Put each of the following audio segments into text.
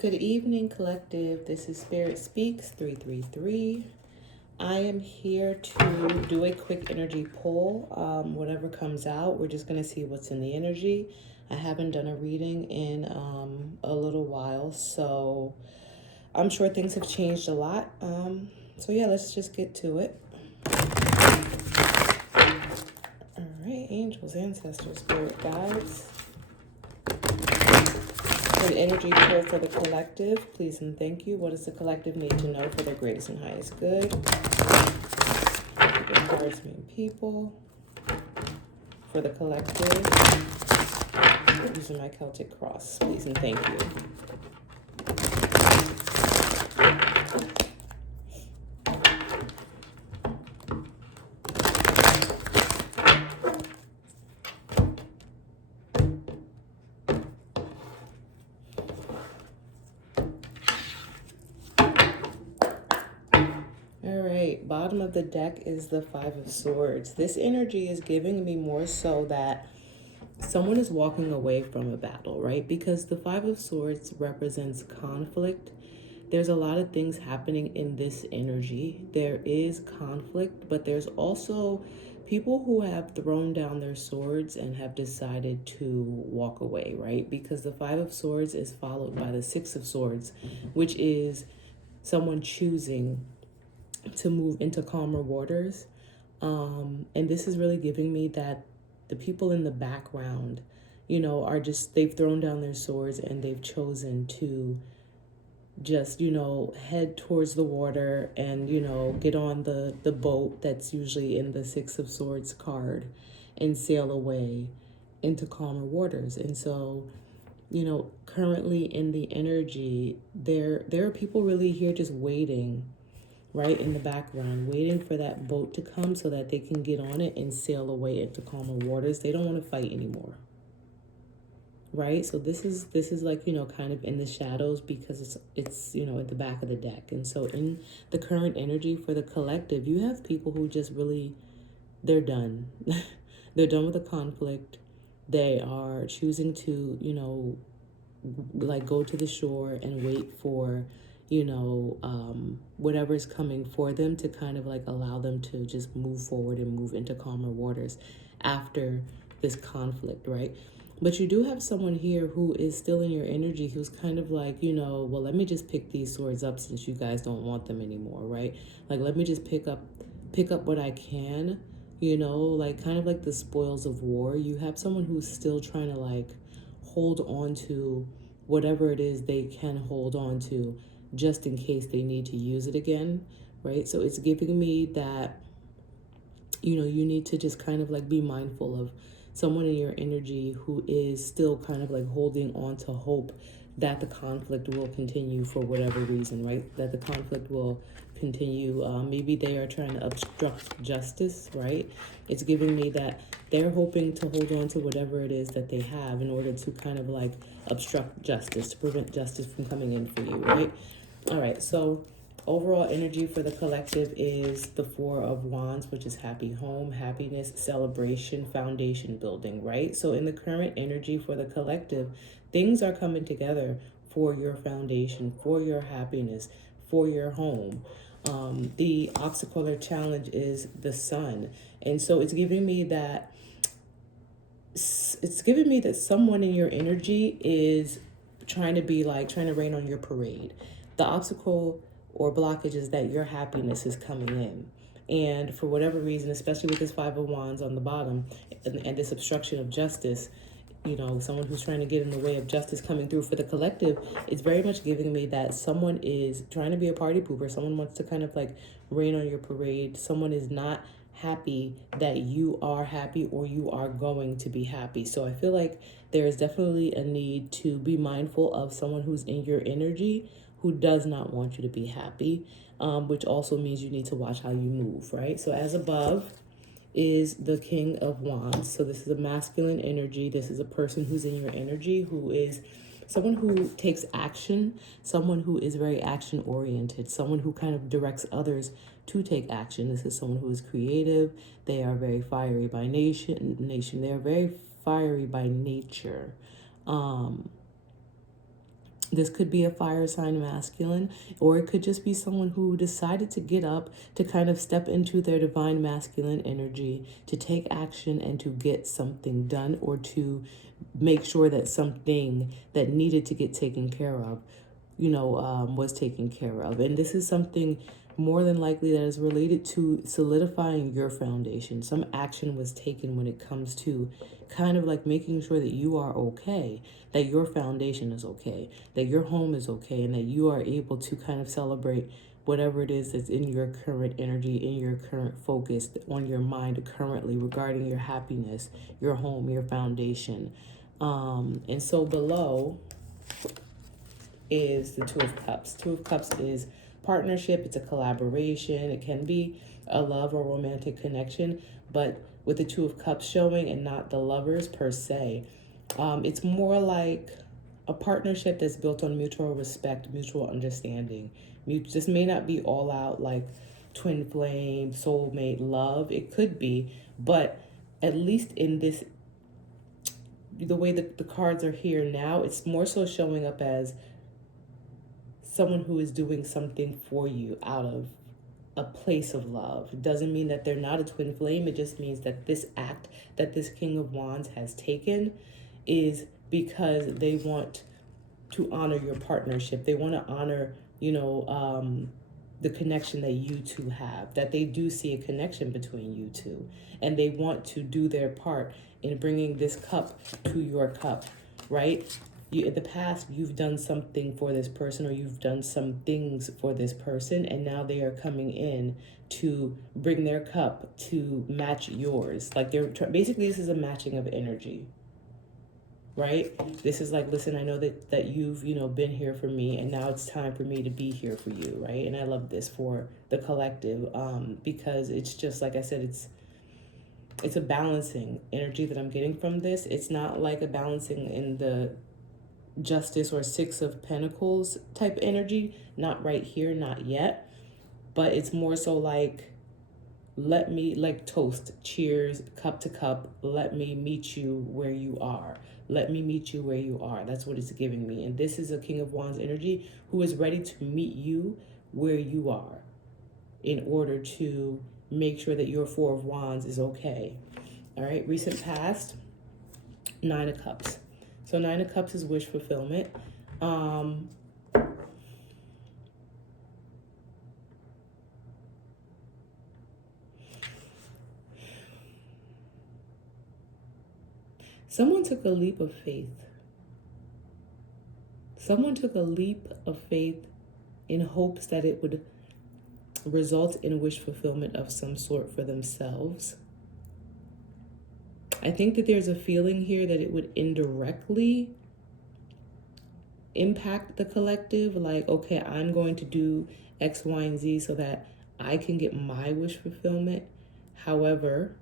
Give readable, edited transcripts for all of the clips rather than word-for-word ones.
Good evening, collective. This is Spirit Speaks 333. I am here to do a quick energy poll. Whatever comes out, we're just going to see what's in the energy. I haven't done a reading in a little while, so I'm sure things have changed a lot. So yeah, let's just get to it. All right, angels, ancestors, spirit guides. Good energy pull for the collective, please and thank you. What does the collective need to know for their greatest and highest good? Good cards mean people for the collective. Using my Celtic cross, please and thank you. Bottom of the deck is the Five of Swords. This energy is giving me more so that someone is walking away from a battle, right? Because the Five of Swords represents conflict. There's a lot of things happening in this energy. There is conflict, but there's also people who have thrown down their swords and have decided to walk away, right? Because the Five of Swords is followed by the Six of Swords, which is someone choosing to move into calmer waters. And this is really giving me that the people in the background, are just, they've thrown down their swords and they've chosen to just, head towards the water and, get on the boat that's usually in the Six of Swords card and sail away into calmer waters. And so, currently in the energy, there are people really here just waiting, right in the background, waiting for that boat to come so that they can get on it and sail away into calmer waters. They don't want to fight anymore, right? So this is like, kind of in the shadows because it's at the back of the deck. And so in the current energy for the collective, you have people who just really, they're done. They're done with the conflict. They are choosing to, like go to the shore and wait for whatever's coming for them to kind of like allow them to just move forward and move into calmer waters after this conflict, right? But you do have someone here who is still in your energy who's kind of like, well, let me just pick these swords up since you guys don't want them anymore, right? Like, let me just pick up what I can, like kind of like the spoils of war. You have someone who's still trying to like hold on to whatever it is they can hold on to just in case they need to use it again, right? So it's giving me that, you need to just kind of like be mindful of someone in your energy who is still kind of like holding on to hope that the conflict will continue for whatever reason, right? That the conflict will continue. Maybe they are trying to obstruct justice, right? It's giving me that they're hoping to hold on to whatever it is that they have in order to kind of like obstruct justice, to prevent justice from coming in for you, right? All right, so overall energy for the collective is the Four of Wands, which is happy home, happiness, celebration, foundation building, right? So in the current energy for the collective, things are coming together for your foundation, for your happiness, for your home. The obstacle or challenge is the sun. And so it's giving me that someone in your energy is trying to rain on your parade. The obstacle or blockage is that your happiness is coming in. And for whatever reason, especially with this Five of Wands on the bottom and this obstruction of justice, someone who's trying to get in the way of justice coming through for the collective, it's very much giving me that someone is trying to be a party pooper. Someone wants to kind of like rain on your parade. Someone is not happy that you are happy or you are going to be happy. So I feel like there is definitely a need to be mindful of someone who's in your energy who does not want you to be happy, which also means you need to watch how you move, right? So as above is the King of Wands. So this is a masculine energy. This is a person who's in your energy who is someone who takes action, someone who is very action oriented, someone who kind of directs others to take action. This is someone who is creative. They are very fiery by nation. They are very fiery by nature. This could be a fire sign masculine, or it could just be someone who decided to get up, to kind of step into their divine masculine energy, to take action and to get something done, or to make sure that something that needed to get taken care of, was taken care of. And this is something more than likely that is related to solidifying your foundation. Some action was taken when it comes to kind of like making sure that you are okay, that your foundation is okay, that your home is okay, and that you are able to kind of celebrate whatever it is that's in your current energy, in your current focus, on your mind currently regarding your happiness, your home, your foundation. And so below is the Two of Cups. Two of Cups is partnership, it's a collaboration, it can be a love or romantic connection, but with the Two of Cups showing and not the lovers per se, it's more like a partnership that's built on mutual respect, mutual understanding. This may not be all out like twin flame, soulmate love. It could be, but at least in this, the way that the cards are here now, it's more so showing up as someone who is doing something for you out of a place of love. It doesn't mean that they're not a twin flame. It just means that this act that this King of Wands has taken is because they want to honor your partnership. They want to honor, the connection that you two have, that they do see a connection between you two, and they want to do their part in bringing this cup to your cup, right? In the past, you've done something for this person, or you've done some things for this person, and now they are coming in to bring their cup to match yours. Like basically, this is a matching of energy, right? This is like, listen, I know that you've, been here for me, and now it's time for me to be here for you, right? And I love this for the collective, because it's just, like I said, it's a balancing energy that I'm getting from this. It's not like a balancing in the Justice or Six of Pentacles type energy, not right here, not yet, but it's more so like, let me, like toast, cheers, cup to cup, let me meet you where you are. Let me meet you where you are. That's what it's giving me. And this is a King of Wands energy who is ready to meet you where you are in order to make sure that your Four of Wands is okay. All right, recent past, Nine of Cups. So Nine of Cups is wish fulfillment. Someone took a leap of faith. Someone took a leap of faith in hopes that it would result in wish fulfillment of some sort for themselves. I think that there's a feeling here that it would indirectly impact the collective. Like, okay, I'm going to do X, Y, and Z so that I can get my wish fulfillment. However,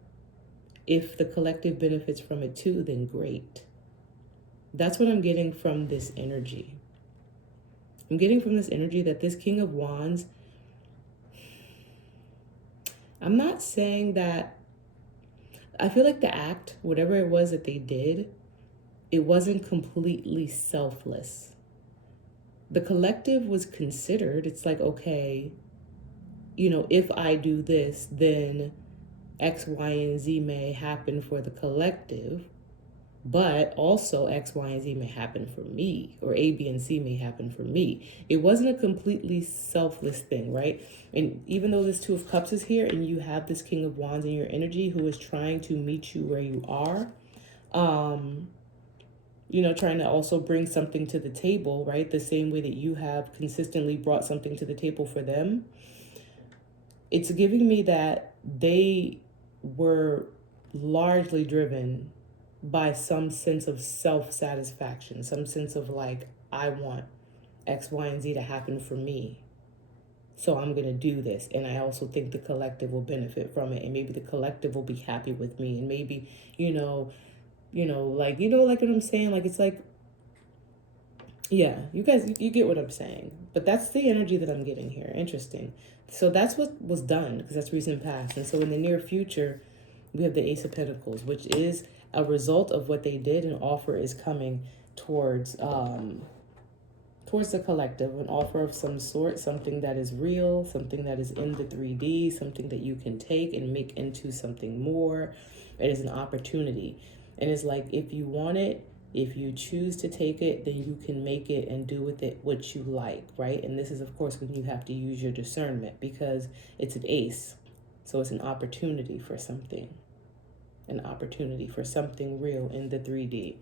if the collective benefits from it too, then great. That's what I'm getting from this energy. I'm getting from this energy that this King of Wands, I'm not saying that, I feel like the act, whatever it was that they did, it wasn't completely selfless. The collective was considered. It's like, okay, if I do this, then X, Y, and Z may happen for the collective, but also X, Y, and Z may happen for me, or A, B, and C may happen for me. It wasn't a completely selfless thing, right? And even though this Two of Cups is here and you have this King of Wands in your energy who is trying to meet you where you are, trying to also bring something to the table, right? The same way that you have consistently brought something to the table for them. It's giving me that they were largely driven by some sense of self-satisfaction, some sense of like, I want X, Y, and Z to happen for me, so I'm going to do this. And I also think the collective will benefit from it, and maybe the collective will be happy with me, and maybe, like what I'm saying? Like, it's like, yeah, you guys, you get what I'm saying. But that's the energy that I'm getting here. Interesting. So that's what was done, because that's recent past. And so in the near future, we have the Ace of Pentacles, which is a result of what they did. An offer is coming towards towards the collective, an offer of some sort, something that is real, something that is in the 3D, something that you can take and make into something more. It is an opportunity. And it's like, if you want it, if you choose to take it, then you can make it and do with it what you like, right? And this is, of course, when you have to use your discernment, because it's an ace. So it's an opportunity for something, real in the 3D.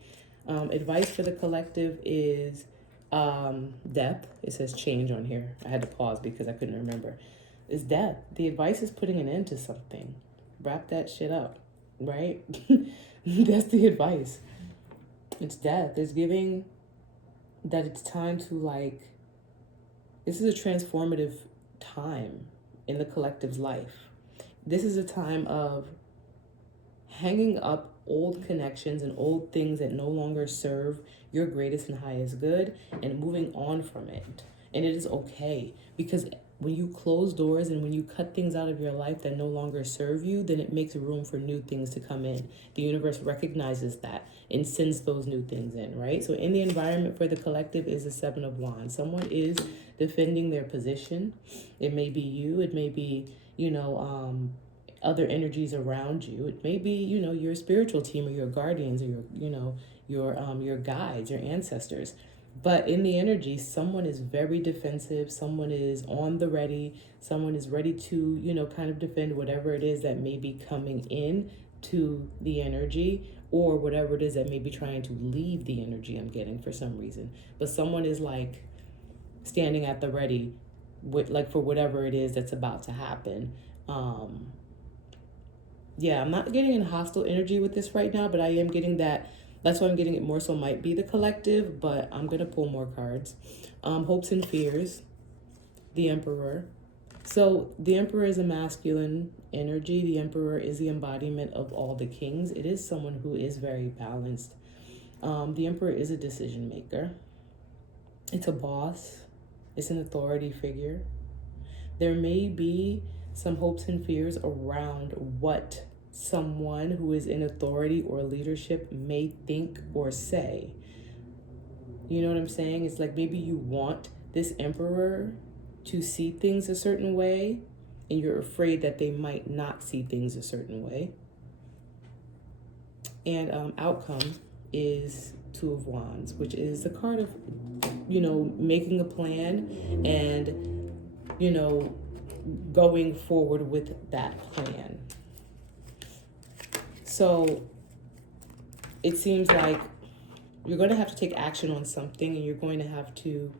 Advice for the collective is death. It says change on here. I had to pause because I couldn't remember. It's death. The advice is putting an end to something. Wrap that shit up, right? That's the advice. It's death. It's giving that it's time to, like, this is a transformative time in the collective's life. This is a time of hanging up old connections and old things that no longer serve your greatest and highest good, and moving on from it. And it is okay, because when you close doors and when you cut things out of your life that no longer serve you, then it makes room for new things to come in. The universe recognizes that and sends those new things in, right? So in the environment for the collective is the 7 of Wands. Someone is defending their position. It may be you. It may be, other energies around you. It may be, your spiritual team or your guardians or your guides, your ancestors. But in the energy, someone is very defensive. Someone is on the ready. Someone is ready to, kind of defend whatever it is that may be coming in to the energy, or whatever it is that may be trying to leave the energy, I'm getting, for some reason. But someone is like standing at the ready with, like, for whatever it is that's about to happen. Yeah, I'm not getting in hostile energy with this right now, but I am getting that. That's why I'm getting it more so might be the collective, but I'm going to pull more cards. Hopes and fears, the Emperor. So the Emperor is a masculine energy. The Emperor is the embodiment of all the kings. It is someone who is very balanced. The Emperor is a decision maker. It's a boss. It's an authority figure. There may be some hopes and fears around what someone who is in authority or leadership may think or say. You know what I'm saying? It's like maybe you want this Emperor to see things a certain way, and you're afraid that they might not see things a certain way. And outcome is 2 of Wands, which is the card of, making a plan and, going forward with that plan. So it seems like you're going to have to take action on something, and you're going to have to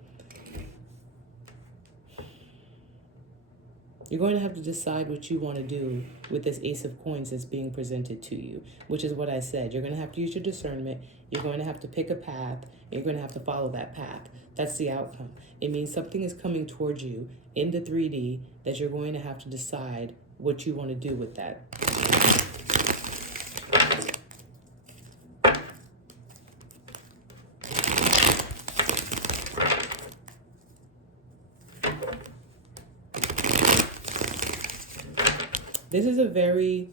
decide what you want to do with this Ace of Coins that's being presented to you, which is what I said. You're going to have to use your discernment. You're going to have to pick a path. And you're going to have to follow that path. That's the outcome. It means something is coming towards you in the 3D that you're going to have to decide what you want to do with that. This is a very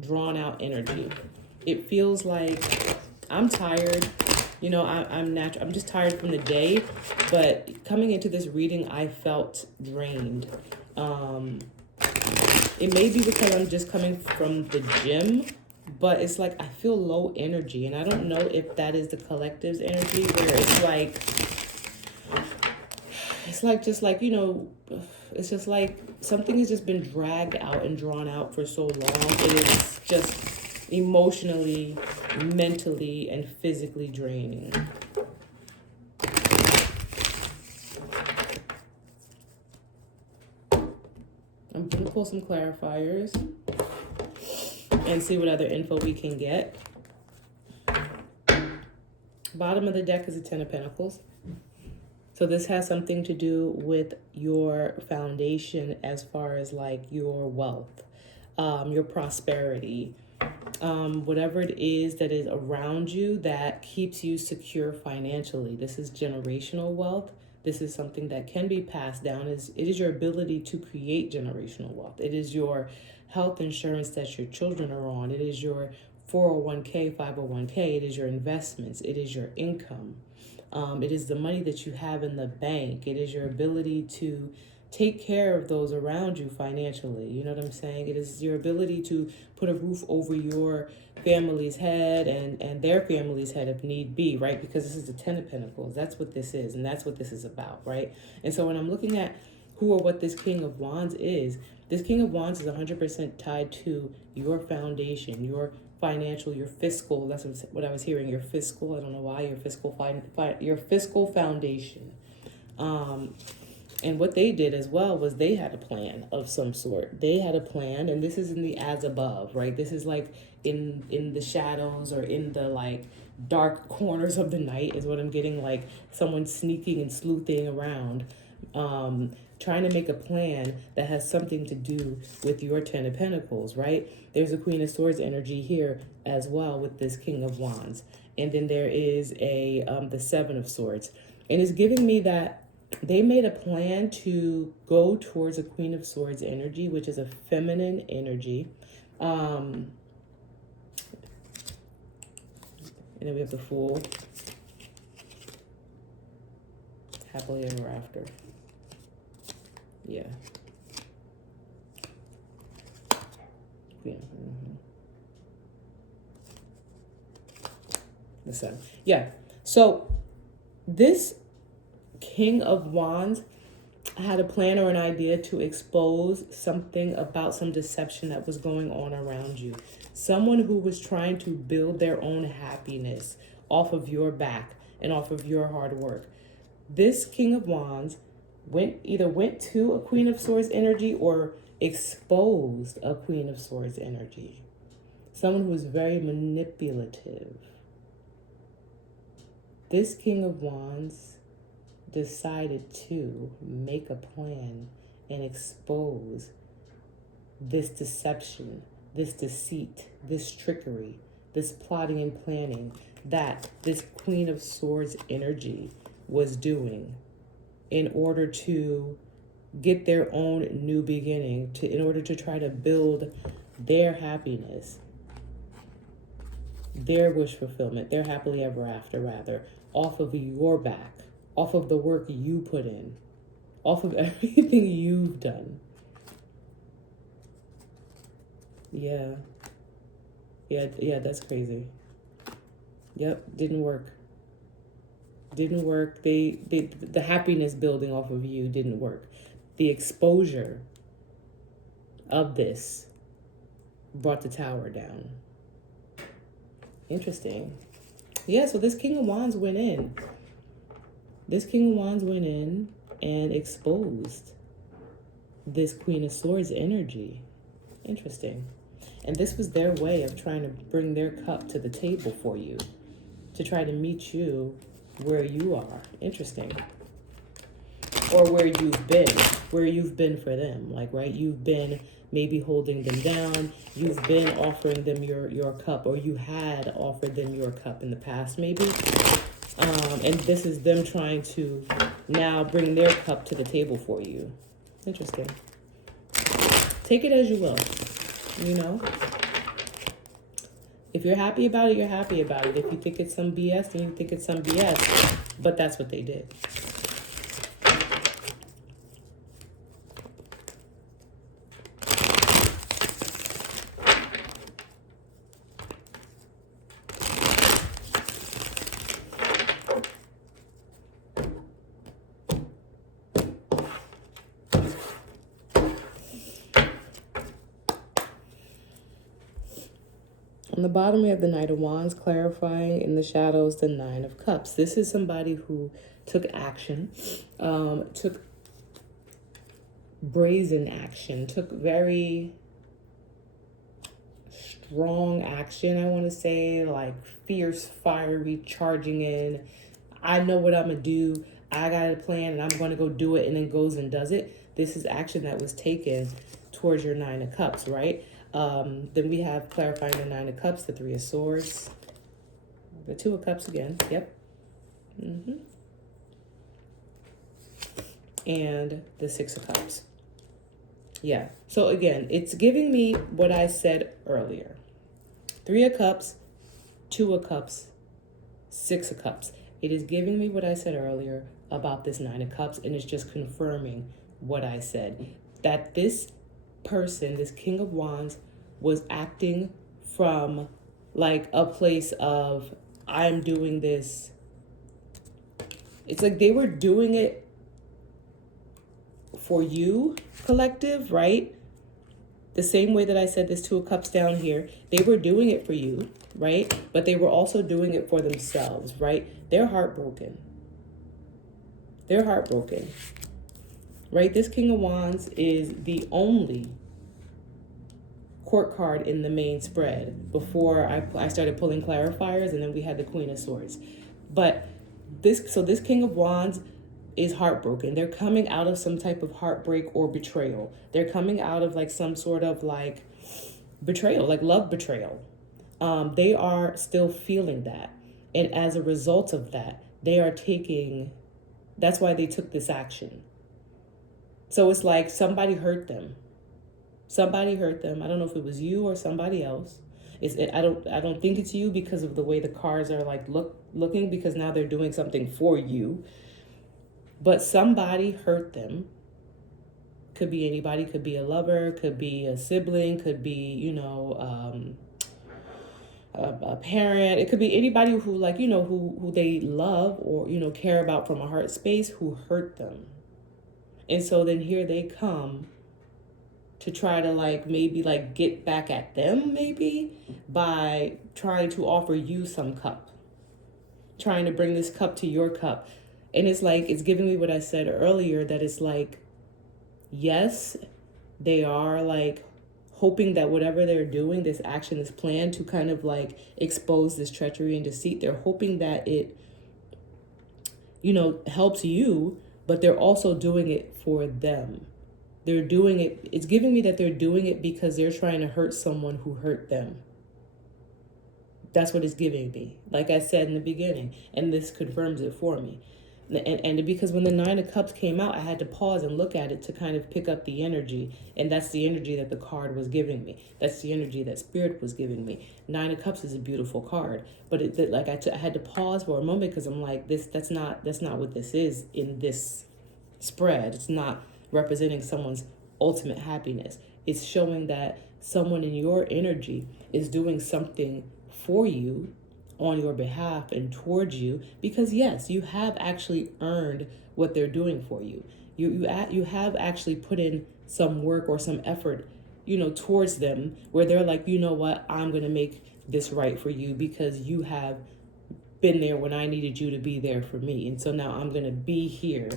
drawn out energy. It feels like I'm tired. I'm just tired from the day, but coming into this reading, I felt drained. It may be because I'm just coming from the gym, but it's like I feel low energy, and I don't know if that is the collective's energy, where it's like it's just like something has just been dragged out and drawn out for so long. It is just emotionally, mentally, and physically draining. I'm going to pull some clarifiers and see what other info we can get. Bottom of the deck is a 10 of Pentacles. So this has something to do with your foundation as far as like your wealth, your prosperity, whatever it is that is around you that keeps you secure financially. This is generational wealth. This is something that can be passed down. It is your ability to create generational wealth. It is your health insurance that your children are on. It is your 401k, 501k. It is your investments. It is your income. It is the money that you have in the bank. It is your ability to take care of those around you financially. You know what I'm saying? It is your ability to put a roof over your family's head and their family's head if need be, right? Because this is the Ten of Pentacles. That's what this is, and that's what this is about, right? And so when I'm looking at who or what this King of Wands is, this King of Wands is 100% tied to your foundation, your financial, your fiscal. That's what I was hearing. Your fiscal. I don't know why. Your fiscal foundation. And what they did as well was they had a plan of some sort. They had a plan, and this is in the as above, right? This is like in the shadows or in the like dark corners of the night is what I'm getting, like someone sneaking and sleuthing around, trying to make a plan that has something to do with your Ten of Pentacles, right? There's a Queen of Swords energy here as well with this King of Wands. And then there is the Seven of Swords. And it's giving me that they made a plan to go towards a Queen of Swords energy, which is a feminine energy. And then we have the Fool. Happily ever after. Yeah. Yeah. The Sun. Yeah. So this King of Wands had a plan or an idea to expose something about some deception that was going on around you. Someone who was trying to build their own happiness off of your back and off of your hard work. This King of Wands either went to a Queen of Swords energy or exposed a Queen of Swords energy. Someone who was very manipulative. This King of Wands decided to make a plan and expose this deception, this deceit, this trickery, this plotting and planning that this Queen of Swords energy was doing in order to get their own new beginning, in order to try to build their happiness, their wish fulfillment, their happily ever after, rather, off of your back, off of the work you put in, off of everything you've done. Yeah, that's crazy. Yep, didn't work. The happiness building off of you didn't work. The exposure of this brought the tower down. Interesting. Yeah, so this King of Wands went in. This King of Wands went in and exposed this Queen of Swords energy. Interesting. And this was their way of trying to bring their cup to the table for you, to try to meet you where you are. Interesting. Or where you've been for them. Like, right, you've been maybe holding them down. You've been offering them your cup, or you had offered them your cup in the past, maybe. And this is them trying to now bring their cup to the table for you. Interesting. Take it as you will, you know? If you're happy about it, you're happy about it. If you think it's some BS, then you think it's some BS. But that's what they did. On the bottom, we have the Knight of Wands, clarifying in the shadows the Nine of Cups. This is somebody who took action, took brazen action, took very strong action, I want to say, like fierce, fiery, charging in. I know what I'm going to do. I got a plan and I'm going to go do it, and then goes and does it. This is action that was taken towards your Nine of Cups, right? Then we have clarifying the Nine of Cups, the Three of Swords, the Two of Cups again. Yep. And the Six of Cups. Yeah. So again, it's giving me what I said earlier. Three of Cups, Two of Cups, Six of Cups. It is giving me what I said earlier about this Nine of Cups, and it's just confirming what I said. That this person, this King of Wands, was acting from like a place of, I'm doing this. It's like they were doing it for you, collective, right? The same way that I said this Two of Cups down here, they were doing it for you, right? But they were also doing it for themselves, right? They're heartbroken. They're heartbroken, right? This King of Wands is the only court card in the main spread before I started pulling clarifiers, and then we had the Queen of Swords. But this King of Wands is heartbroken. They're coming out of some type of heartbreak or betrayal. They're coming out of like some sort of like betrayal, like love betrayal. They are still feeling that. And as a result of that, that's why they took this action. So it's like somebody hurt them. Somebody hurt them. I don't know if it was you or somebody else. I don't think it's you because of the way the cards are like looking, because now they're doing something for you. But somebody hurt them. Could be anybody, could be a lover, could be a sibling, could be, a parent. It could be anybody who like, who they love or, care about from a heart space, who hurt them. And so then here they come to try to like maybe like get back at them, maybe by trying to offer you some cup, trying to bring this cup to your cup. And it's like, it's giving me what I said earlier, that it's like, yes, they are like hoping that whatever they're doing, this action, this plan to kind of like expose this treachery and deceit, they're hoping that it, helps you, but they're also doing it for them. They're doing it. It's giving me that they're doing it because they're trying to hurt someone who hurt them. That's what it's giving me. Like I said in the beginning, and this confirms it for me. And because when the Nine of Cups came out, I had to pause and look at it to kind of pick up the energy. And that's the energy that the card was giving me. That's the energy that Spirit was giving me. Nine of Cups is a beautiful card. But I had to pause for a moment because I'm like, that's not what this is in this spread. It's not representing someone's ultimate happiness. It's showing that someone in your energy is doing something for you, on your behalf and towards you, because yes, you have actually earned what they're doing for you. You have actually put in some work or some effort, towards them, where they're like, you know what, I'm going to make this right for you because you have been there when I needed you to be there for me. And so now I'm going to be here,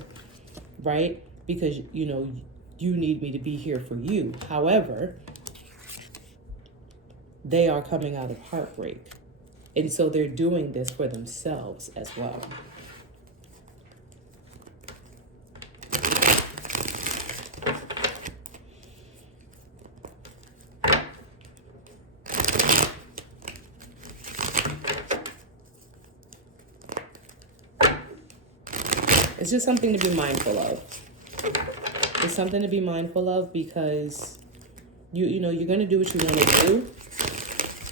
right? Because, you need me to be here for you. However, they are coming out of heartbreak. And so they're doing this for themselves as well. It's just something to be mindful of. It's something to be mindful of because you're going to do what you want to do.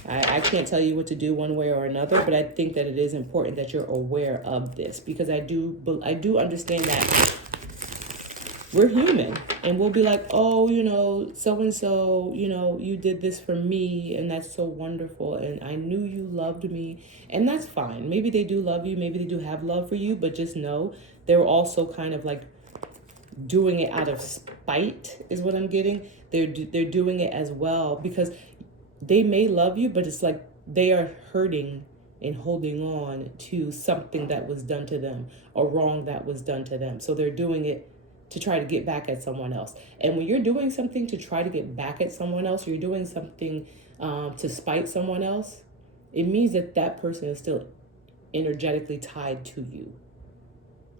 I can't tell you what to do one way or another, but I think that it is important that you're aware of this, because I do understand that we're human and we'll be like, oh, so-and-so, you did this for me and that's so wonderful and I knew you loved me, and that's fine. Maybe they do love you, maybe they do have love for you, but just know they're also kind of like doing it out of spite is what I'm getting. They're doing it as well because they may love you, but it's like they are hurting and holding on to something that was done to them, a wrong that was done to them. So they're doing it to try to get back at someone else. And when you're doing something to try to get back at someone else, you're doing something to spite someone else, it means that that person is still energetically tied to you,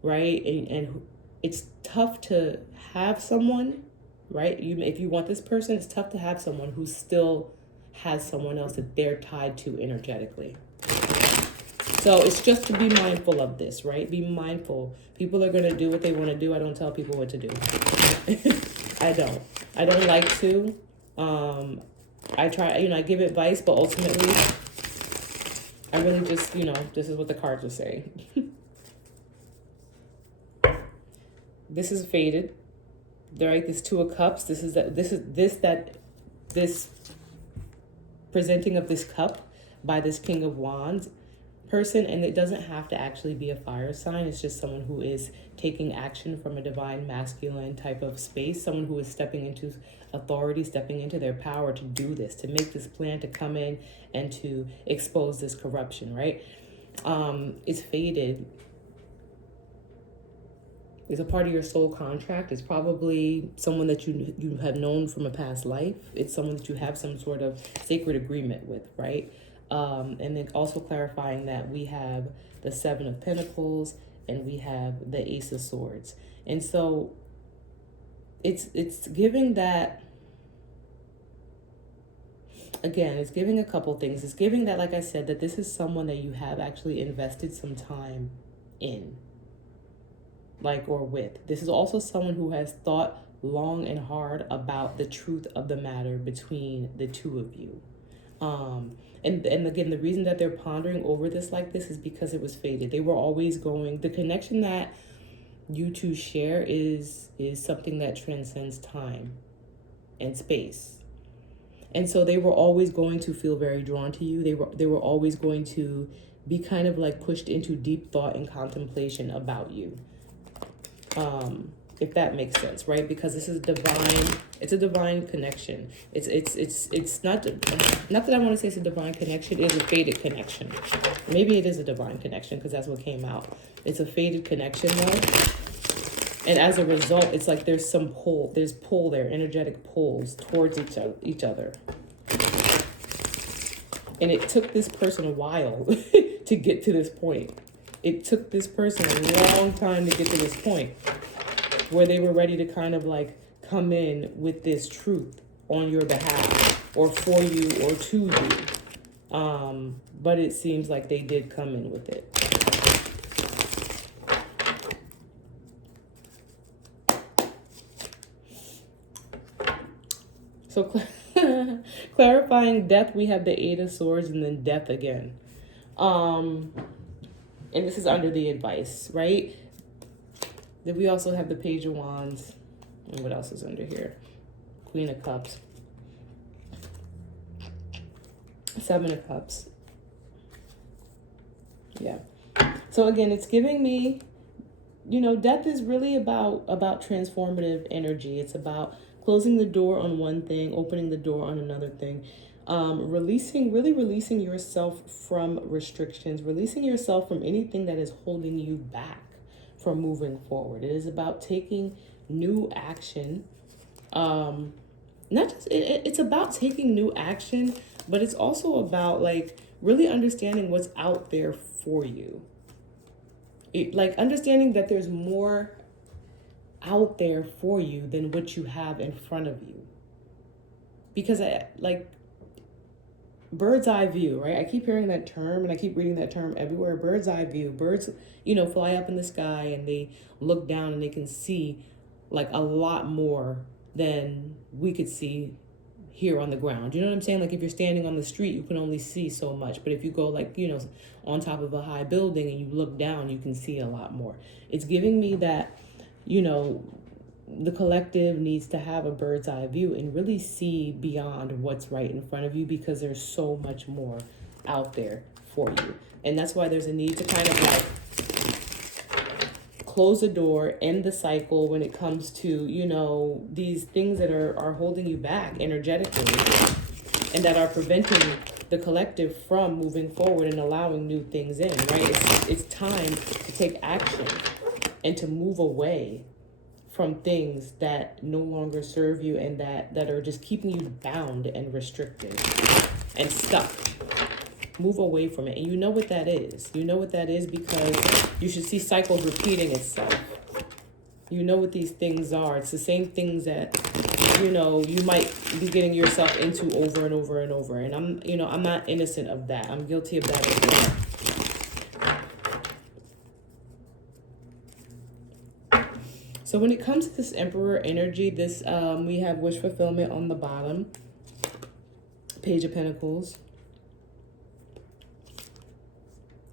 right? And it's tough to have someone, right? If you want this person, it's tough to have someone who still has someone else that they're tied to energetically. So it's just to be mindful of this, right? Be mindful. People are going to do what they want to do. I don't tell people what to do. I don't like to. I try, I give advice, but ultimately I really just, this is what the cards are saying. This is faded. Right? This Two of Cups. This presenting of this cup by this King of Wands person, and it doesn't have to actually be a fire sign. It's just someone who is taking action from a divine masculine type of space, someone who is stepping into authority, stepping into their power to do this, to make this plan, to come in and to expose this corruption, right? It's faded. It's a part of your soul contract. It's probably someone that you have known from a past life. It's someone that you have some sort of sacred agreement with, right? And then also clarifying that we have the Seven of Pentacles and we have the Ace of Swords. And so it's giving that, again, it's giving a couple things. It's giving that, like I said, that this is someone that you have actually invested some time in, like, or with. This is also someone who has thought long and hard about the truth of the matter between the two of you. And again, the reason that they're pondering over this like this is because it was fated. They were always going, the connection that you two share is something that transcends time and space. And so they were always going to feel very drawn to you. They were always going to be kind of like pushed into deep thought and contemplation about you. If that makes sense, right? Because this is divine. It's a divine connection. It's not that I want to say it's a divine connection. It is a fated connection. Maybe it is a divine connection because that's what came out. It's a fated connection though. And as a result, it's like there's some pull. There's pull there, energetic pulls towards each other. And it took this person a while to get to this point. It took this person a long time to get to this point where they were ready to kind of like come in with this truth on your behalf or for you or to you. But it seems like they did come in with it. So clarifying death, we have the Eight of Swords and then death again. And this is under the advice, right? Then we also have the Page of Wands. And what else is under here? Queen of Cups. Seven of Cups. Yeah. So again, it's giving me, you know, death is really about transformative energy. It's about closing the door on one thing, opening the door on another thing. Really releasing yourself from restrictions, releasing yourself from anything that is holding you back from moving forward. It is about taking new action. It's about taking new action, but it's also about like really understanding what's out there for you. Like understanding that there's more out there for you than what you have in front of you. Because bird's eye view, right? I keep hearing that term and I keep reading that term everywhere. Bird's eye view. Birds, fly up in the sky and they look down and they can see like a lot more than we could see here on the ground. You know what I'm saying? Like if you're standing on the street, you can only see so much. But if you go like, on top of a high building and you look down, you can see a lot more. It's giving me that, the collective needs to have a bird's eye view and really see beyond what's right in front of you because there's so much more out there for you. And that's why there's a need to kind of like close the door, end the cycle when it comes to, these things that are holding you back energetically and that are preventing the collective from moving forward and allowing new things in, right? It's time to take action and to move away from things that no longer serve you and that are just keeping you bound and restricted and stuck. Move away from it. And you know what that is. You know what that is because you should see cycles repeating itself. You know what these things are. It's the same things that, you might be getting yourself into over and over and over. And I'm not innocent of that. I'm guilty of that as well. So when it comes to this Emperor energy, we have wish fulfillment on the bottom, Page of Pentacles,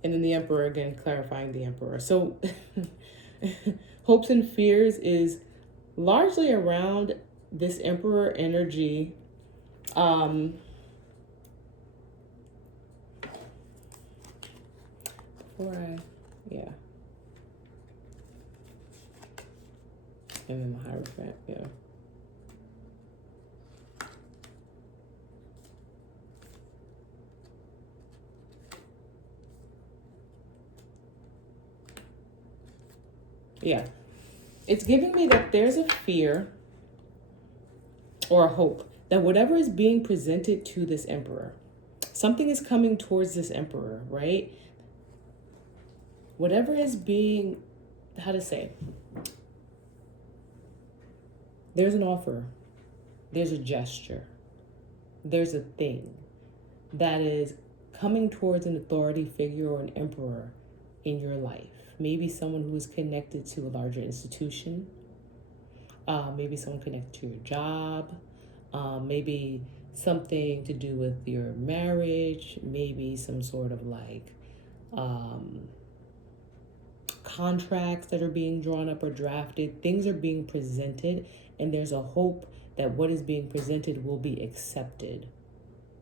and then the Emperor again, clarifying the Emperor. So Hopes and fears is largely around this Emperor energy. Yeah. And then the Hierophant, yeah. Yeah. It's giving me that there's a fear or a hope that whatever is being presented to this Emperor, something is coming towards this Emperor, right? Whatever is being, how to say, there's an offer, there's a gesture, there's a thing that is coming towards an authority figure or an emperor in your life. Maybe someone who is connected to a larger institution, maybe someone connected to your job, maybe something to do with your marriage, maybe some sort of like contracts that are being drawn up or drafted. Things are being presented, and there's a hope that what is being presented will be accepted.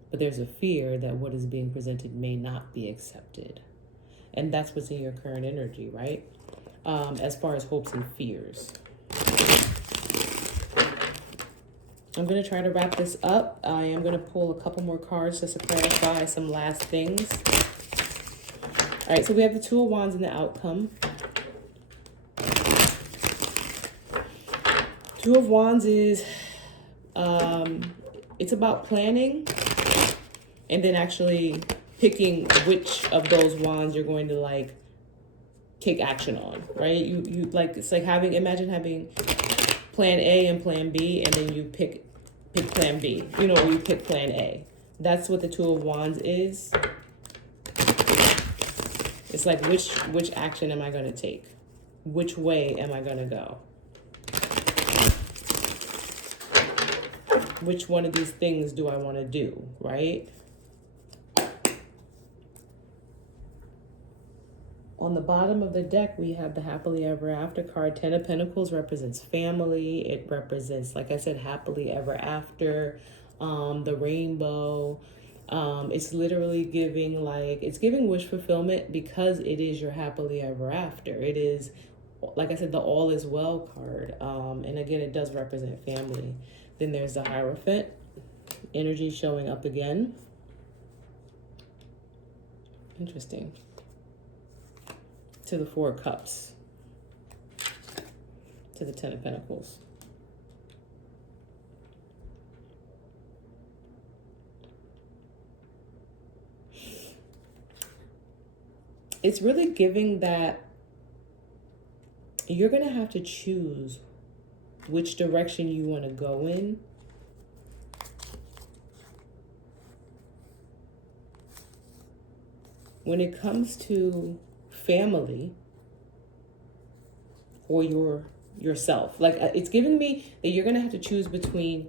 But there's a fear that what is being presented may not be accepted. And that's what's in your current energy, right? As far as hopes and fears. I'm going to try to wrap this up. I am going to pull a couple more cards just to clarify some last things. All right, so we have the Two of Wands in the outcome. Two of Wands is, it's about planning and then actually picking which of those wands you're going to like take action on, right? You like, it's like having, imagine having plan A and plan B, and then you pick plan B, you know, or you pick plan A. That's what the Two of Wands is. It's like, which action am I going to take? Which way am I going to go? Which one of these things do I want to do, right? On the bottom of the deck, we have the Happily Ever After card. 10 of Pentacles represents family. It represents, like I said, happily ever after, the rainbow. It's literally giving like, it's giving wish fulfillment because it is your happily ever after. It is, like I said, the all is well card. And again, it does represent family. Then there's the Hierophant energy showing up again. Interesting. To the Four of Cups. To the 10 of Pentacles. It's really giving that you're going to have to choose which direction you want to go in. When it comes to family or yourself, like it's giving me that you're going to have to choose between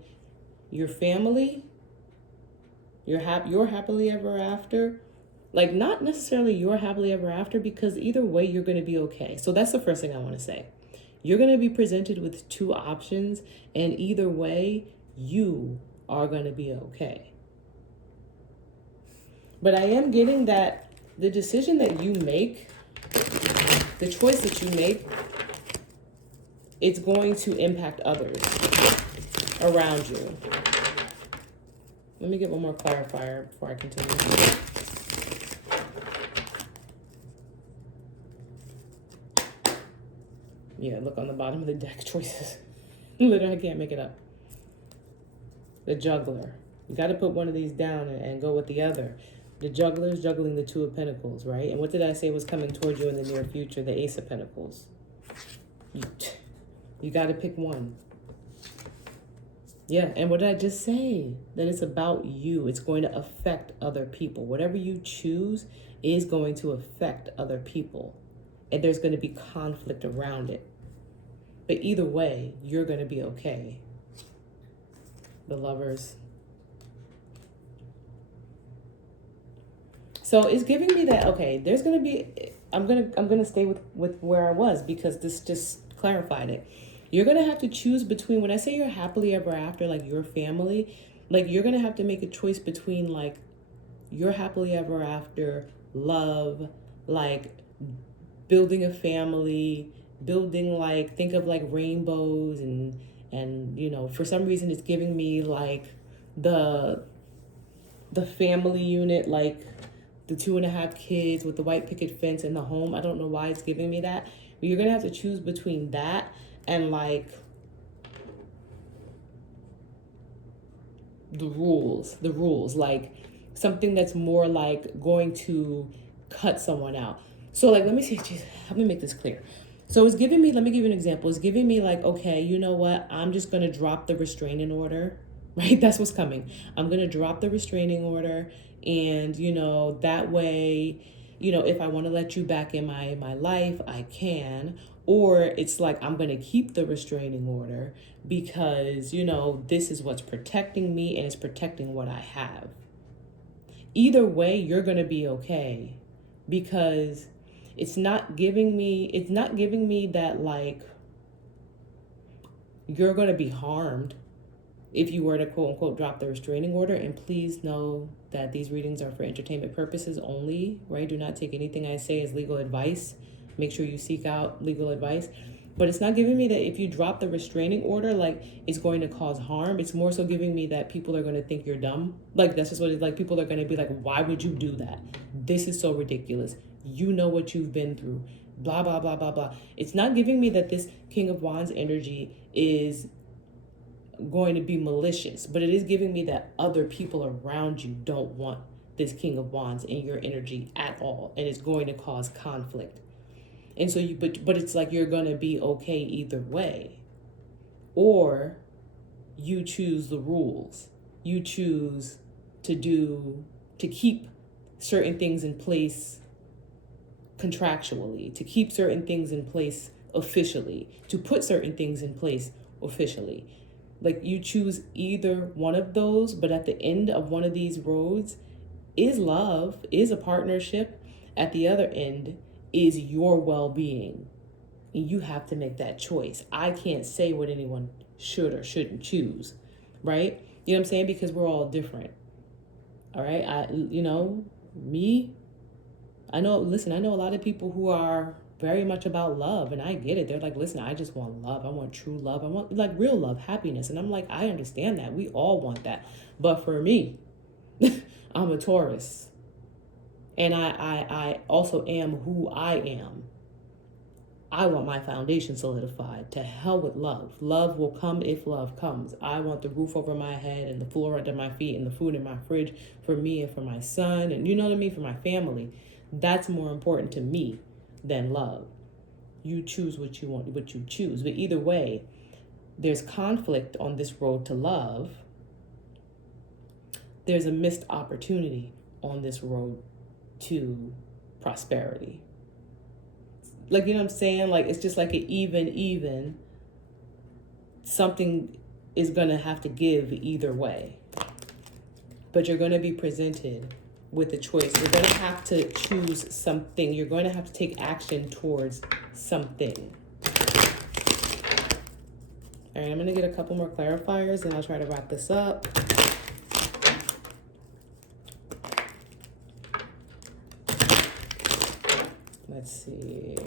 your family, your happily ever after, like not necessarily your happily ever after, because either way you're going to be okay. So that's the first thing I want to say. You're going to be presented with two options, and either way, you are going to be okay. But I am getting that the decision that you make, the choice that you make, it's going to impact others around you. Let me get one more clarifier before I continue. Yeah, look on the bottom of the deck, choices. Literally, I can't make it up. The Juggler. You got to put one of these down and go with the other. The Juggler is juggling the Two of Pentacles, right? And what did I say was coming towards you in the near future? The Ace of Pentacles. You got to pick one. Yeah, and what did I just say? That it's about you. It's going to affect other people. Whatever you choose is going to affect other people. And there's going to be conflict around it. But either way, you're going to be okay. The Lovers. So it's giving me that, okay, there's going to be, I'm going to stay with where I was, because this just clarified it. You're going to have to choose between, when I say you're happily ever after, like your family, like you're going to have to make a choice between like your happily ever after love, like building a family, building like, think of like rainbows and you know, for some reason it's giving me like the family unit, like the 2.5 kids with the white picket fence and the home. I don't know why it's giving me that, but you're gonna have to choose between that and like the rules, like something that's more like going to cut someone out. So like, let me see, geez, let me make this clear. So it's giving me, let me give you an example. It's giving me like, okay, you know what? I'm just going to drop the restraining order, right? That's what's coming. I'm going to drop the restraining order. And, you know, that way, you know, if I want to let you back in my life, I can. Or it's like, I'm going to keep the restraining order because, you know, this is what's protecting me and it's protecting what I have. Either way, you're going to be okay because it's not giving me that like you're going to be harmed if you were to quote unquote drop the restraining order. And please know that these readings are for entertainment purposes only, right? Do not take anything I say as legal advice. Make sure you seek out legal advice. But it's not giving me that if you drop the restraining order, like it's going to cause harm. It's more so giving me that people are going to think you're dumb. Like that's just what it's like. People are going to be like, why would you do that? This is so ridiculous. You know what you've been through. Blah, blah, blah, blah, blah. It's not giving me that this King of Wands energy is going to be malicious, but it is giving me that other people around you don't want this King of Wands in your energy at all. And it's going to cause conflict. And so but it's like you're going to be okay either way. Or you choose the rules. You choose to keep certain things in place contractually, to keep certain things in place officially, to put certain things in place officially. Like you choose either one of those, but at the end of one of these roads is love, is a partnership. At the other end is your well-being. And you have to make that choice. I can't say what anyone should or shouldn't choose, right? You know what I'm saying? Because we're all different. All right. I know a lot of people who are very much about love, and I get it. They're like, listen, I just want love. I want true love. I want like real love, happiness. And I'm like, I understand that. We all want that. But for me, I'm a Taurus. And I also am who I am. I want my foundation solidified. To hell with love. Love will come if love comes. I want the roof over my head and the floor under my feet and the food in my fridge for me and for my son. And you know what I mean? For my family. That's more important to me than love. You choose what you want, what you choose. But either way, there's conflict on this road to love. There's a missed opportunity on this road to prosperity. Like, you know what I'm saying? Like, it's just like an even. Something is going to have to give either way. But you're going to be presented with a choice. You're going to have to choose something. You're going to have to take action towards something. All right, I'm going to get a couple more clarifiers and I'll try to wrap this up. Let's see.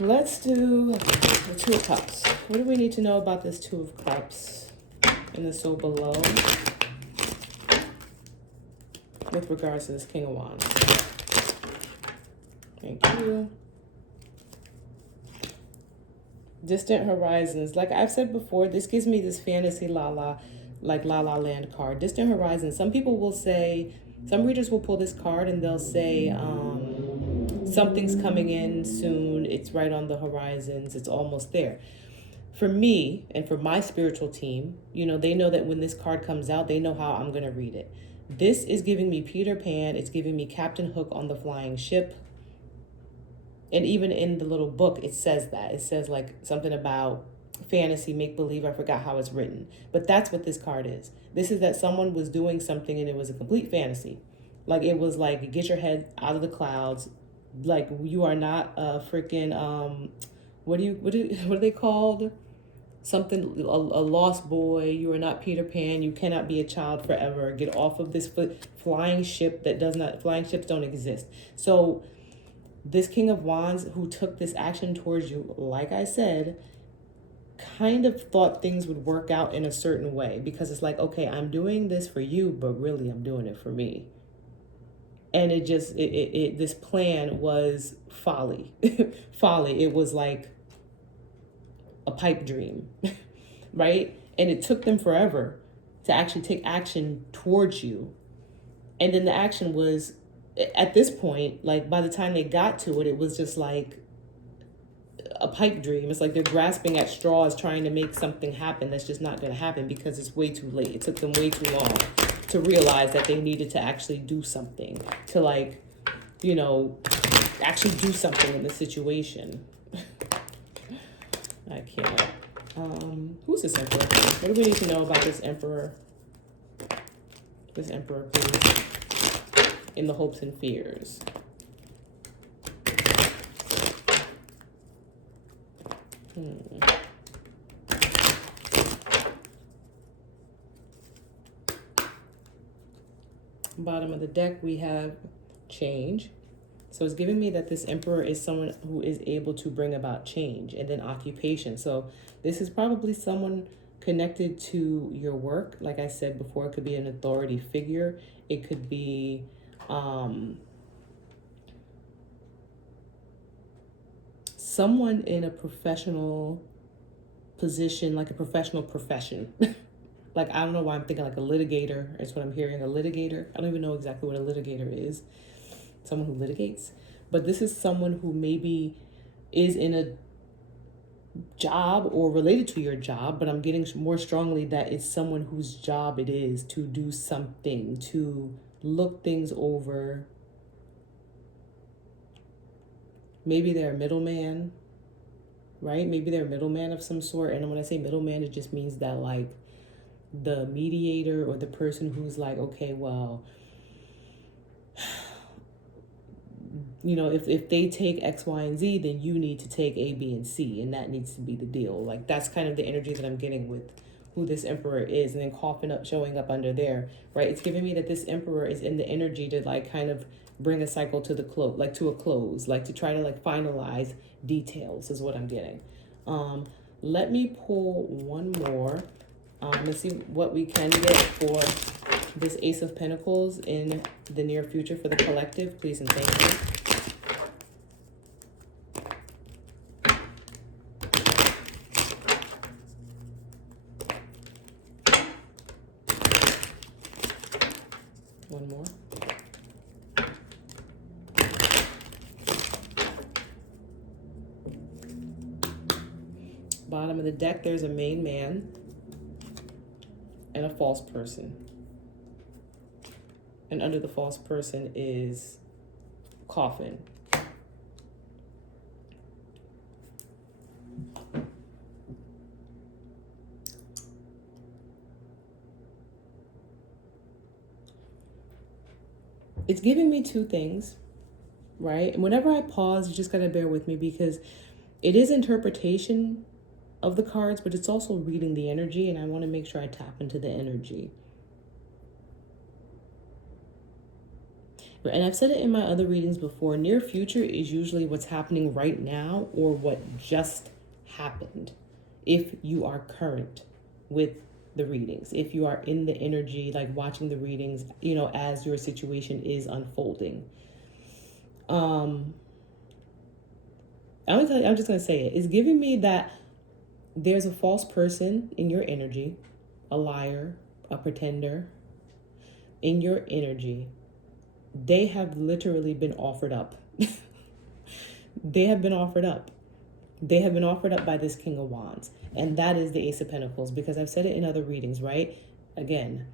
Let's do the Two of Cups. What do we need to know about this Two of Cups in the soul below with regards to this King of Wands? Thank you. Distant horizons. Like I've said before, this gives me this fantasy la la land card. Distant horizons. Some people will say, some readers will pull this card and they'll say, something's coming in soon. It's right on the horizons. It's almost there. For me and for my spiritual team, you know, they know that when this card comes out, they know how I'm going to read it. This is giving me Peter Pan. It's giving me Captain Hook on the flying ship. And even in the little book, it says that. It says like something about fantasy, make believe. I forgot how it's written, but that's what this card is. This is that someone was doing something and it was a complete fantasy. Like it was like, get your head out of the clouds. Like you are not a freaking what are they called? Something, a lost boy. You are not Peter Pan. You cannot be a child forever. Get off of this flying ship that does not, flying ships don't exist. So this King of Wands who took this action towards you, like I said, kind of thought things would work out in a certain way, because it's like, okay, I'm doing this for you, but really I'm doing it for me. And it just, this plan was folly. Folly. It was like a pipe dream, right? And it took them forever to actually take action towards you. And then the action was, at this point, like by the time they got to it, it was just like a pipe dream. It's like they're grasping at straws trying to make something happen that's just not going to happen because it's way too late. It took them way too long to realize that they needed to actually do something, to like, you know, actually do something in the situation. I can't. Who's this emperor? What do we need to know about this emperor? This emperor, please. In the hopes and fears. Bottom of the deck, we have change. So it's giving me that this emperor is someone who is able to bring about change. And then occupation. So this is probably someone connected to your work. Like I said before, it could be an authority figure. It could be someone in a professional position, like a professional profession. Like, I don't know why I'm thinking like a litigator is what I'm hearing. A litigator. I don't even know exactly what a litigator is. Someone who litigates. But this is someone who maybe is in a job or related to your job, but I'm getting more strongly that it's someone whose job it is to do something, to look things over. Maybe they're a middleman, right? Maybe they're a middleman of some sort. And when I say middleman, it just means that like the mediator or the person who's like, okay, well, you know, if they take X, Y, and Z, then you need to take A, B, and C, and that needs to be the deal. Like, that's kind of the energy that I'm getting with who this emperor is. And then coughing up, showing up under there, right? It's giving me that this emperor is in the energy to like kind of bring a cycle to the close, like to a close, like to try to like finalize details is what I'm getting. Let me pull one more. Let's see what we can get for this Ace of Pentacles in the near future for the collective. Please and thank you. One more. Bottom of the deck, there's a main man and a false person. And under the false person is coffin. It's giving me two things, right? And whenever I pause, you just gotta bear with me because it is interpretation of the cards, but it's also reading the energy, and I want to make sure I tap into the energy. And I've said it in my other readings before, near future is usually what's happening right now or what just happened if you are current with the readings, if you are in the energy, like watching the readings, you know, as your situation is unfolding. I'm just gonna say it. It's giving me that there's a false person in your energy, a liar, a pretender in your energy. They have literally been offered up. They have been offered up. They have been offered up by this King of Wands. And that is the Ace of Pentacles, because I've said it in other readings, right? Again,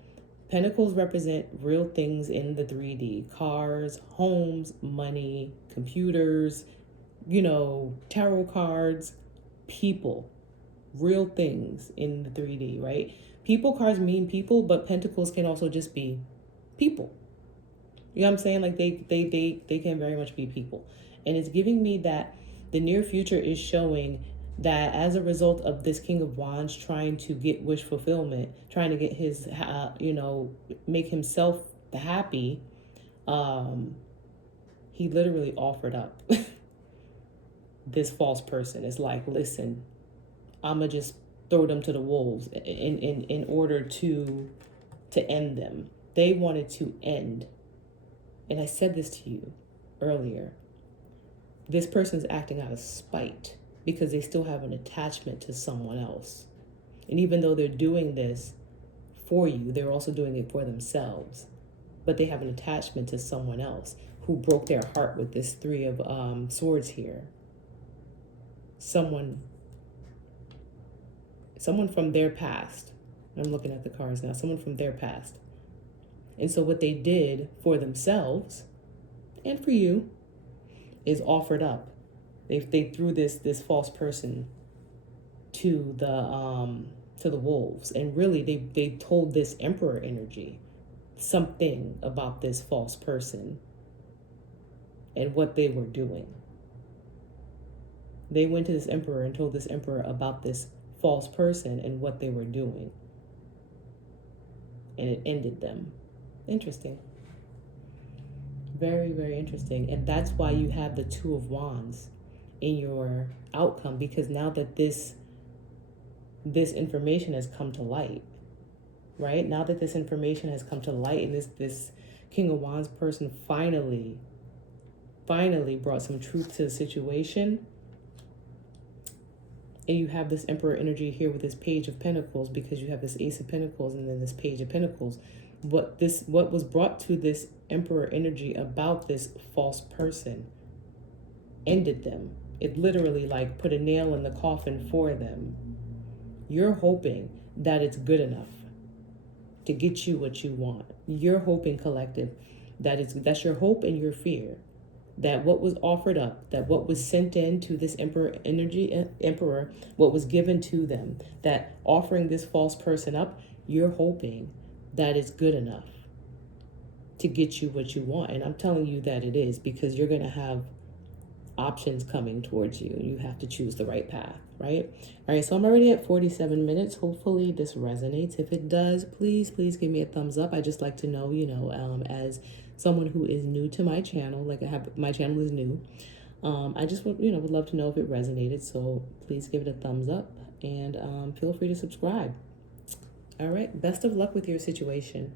Pentacles represent real things in the 3D. Cars, homes, money, computers, you know, tarot cards, people. real things in the 3D, right? People cards mean people, but pentacles can also just be people. You know what I'm saying? Like they can very much be people. And it's giving me that the near future is showing that as a result of this King of Wands trying to get wish fulfillment, trying to get his, make himself happy, he literally offered up this false person. It's like, listen, I'ma just throw them to the wolves in order to end them. They wanted to end. And I said this to you earlier. This person's acting out of spite because they still have an attachment to someone else. And even though they're doing this for you, they're also doing it for themselves. But they have an attachment to someone else who broke their heart with this Three of Swords here. Someone from their past. I'm looking at the cards now. Someone from their past. And so what they did for themselves and for you is offered up. They threw this false person to the wolves. And really they told this Emperor energy something about this false person and what they were doing. They went to this Emperor and told this Emperor about this false person and what they were doing. And it ended them. Interesting. Very, very interesting. And that's why you have the Two of Wands in your outcome, because now that this information has come to light, right? Now that this information has come to light and this King of Wands person finally brought some truth to the situation, and you have this Emperor energy here with this Page of Pentacles, because you have this Ace of Pentacles and then this Page of Pentacles. What was brought to this Emperor energy about this false person ended them. It literally like put a nail in the coffin for them. You're hoping that it's good enough to get you what you want. You're hoping, collective, that's your hope and your fear, that what was offered up, that what was sent in to this Emperor energy, what was given to them, that offering this false person up, you're hoping that it's good enough to get you what you want. And I'm telling you that it is, because you're going to have options coming towards you. You have to choose the right path, right? All right, so I'm already at 47 minutes. Hopefully this resonates. If it does, please give me a thumbs up. I just like to know, as someone who is new to my channel, my channel is new. I just would love to know if it resonated. So please give it a thumbs up and feel free to subscribe. All right, best of luck with your situation.